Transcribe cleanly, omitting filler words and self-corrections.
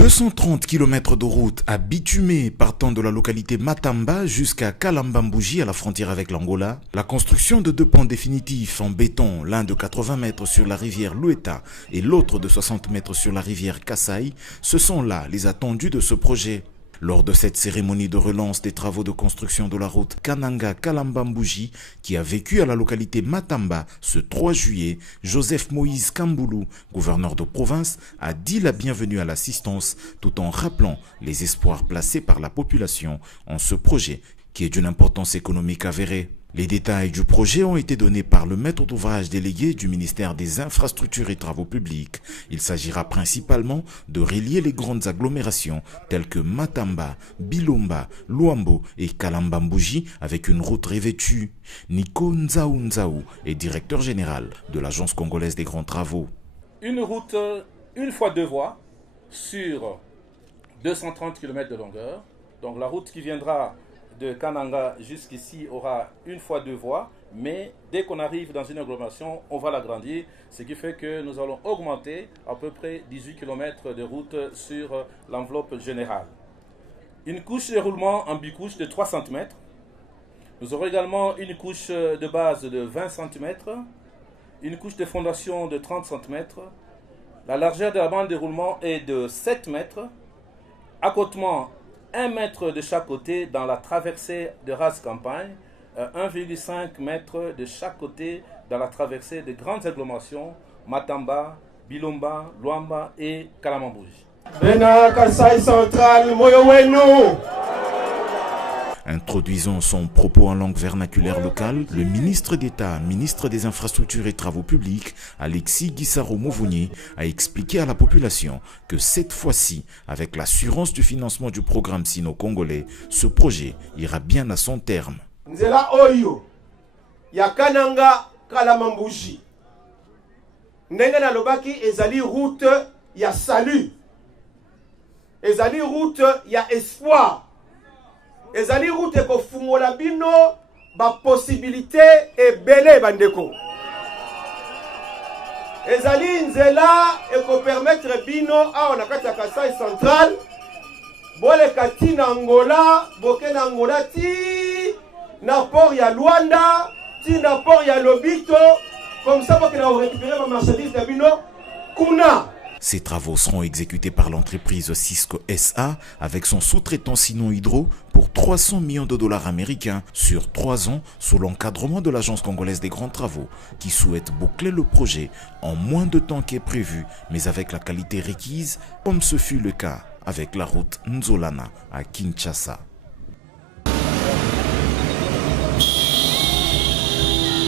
230 km de route à bitumée partant de la localité Matamba jusqu'à Kalambambouji à la frontière avec l'Angola. La construction de deux ponts définitifs en béton, l'un de 80 mètres sur la rivière Lueta et l'autre de 60 mètres sur la rivière Kasaï, ce sont là les attendus de ce projet. Lors de cette cérémonie de relance des travaux de construction de la route Kananga-Kalambambouji, qui a vécu à la localité Matamba ce 3 juillet, Joseph Moïse Kamboulou, gouverneur de province, a dit la bienvenue à l'assistance tout en rappelant les espoirs placés par la population en ce projet qui est d'une importance économique avérée. Les détails du projet ont été donnés par le maître d'ouvrage délégué du ministère des Infrastructures et Travaux Publics. Il s'agira principalement de relier les grandes agglomérations telles que Matamba, Bilomba, Luambo et Kalambambouji avec une route revêtue. Nico Nzaou est directeur général de l'Agence congolaise des grands travaux. Une route, une fois deux voies, sur 230 km de longueur. Donc la route qui viendra de Kananga jusqu'ici aura une fois deux voies, mais dès qu'on arrive dans une agglomération, on va l'agrandir, ce qui fait que nous allons augmenter à peu près 18 km de route sur l'enveloppe générale. Une couche de roulement en bicouche de 3 cm. Nous aurons également une couche de base de 20 cm, une couche de fondation de 30 cm. La largeur de la bande de roulement est de 7 mètres. Accotement 1 mètre de chaque côté dans la traversée de race campagne, 1,5 mètre de chaque côté dans la traversée de grandes agglomérations, Matamba, Bilomba, Luamba et Kalambambouji. Introduisant son propos en langue vernaculaire locale, le ministre d'État, ministre des Infrastructures et Travaux Publics, Alexis Gisaro Mouvouni, a expliqué à la population que cette fois-ci, avec l'assurance du financement du programme sino-congolais, ce projet ira bien à son terme. Nzela oyo ya Kananga Kalambambouji ndenge nalobaki ezali route ya salut, ezali route ya espoir, ezali route ko fungola bino ba possibilité ebele bandeko, ezali nzela eko permettre bino awa na kati ya Kasai Central boleka ti na Angola, boke na Angola ti na port ya Luanda, ti na port ya Lobito, comme ça boke na récupérer ma marchandise na bino kuna. Ces travaux seront exécutés par l'entreprise Cisco SA avec son sous-traitant Sino Hydro pour 300 millions de dollars américains sur 3 ans sous l'encadrement de l'Agence congolaise des grands travaux qui souhaite boucler le projet en moins de temps qu'est prévu mais avec la qualité requise comme ce fut le cas avec la route Nzolana à Kinshasa.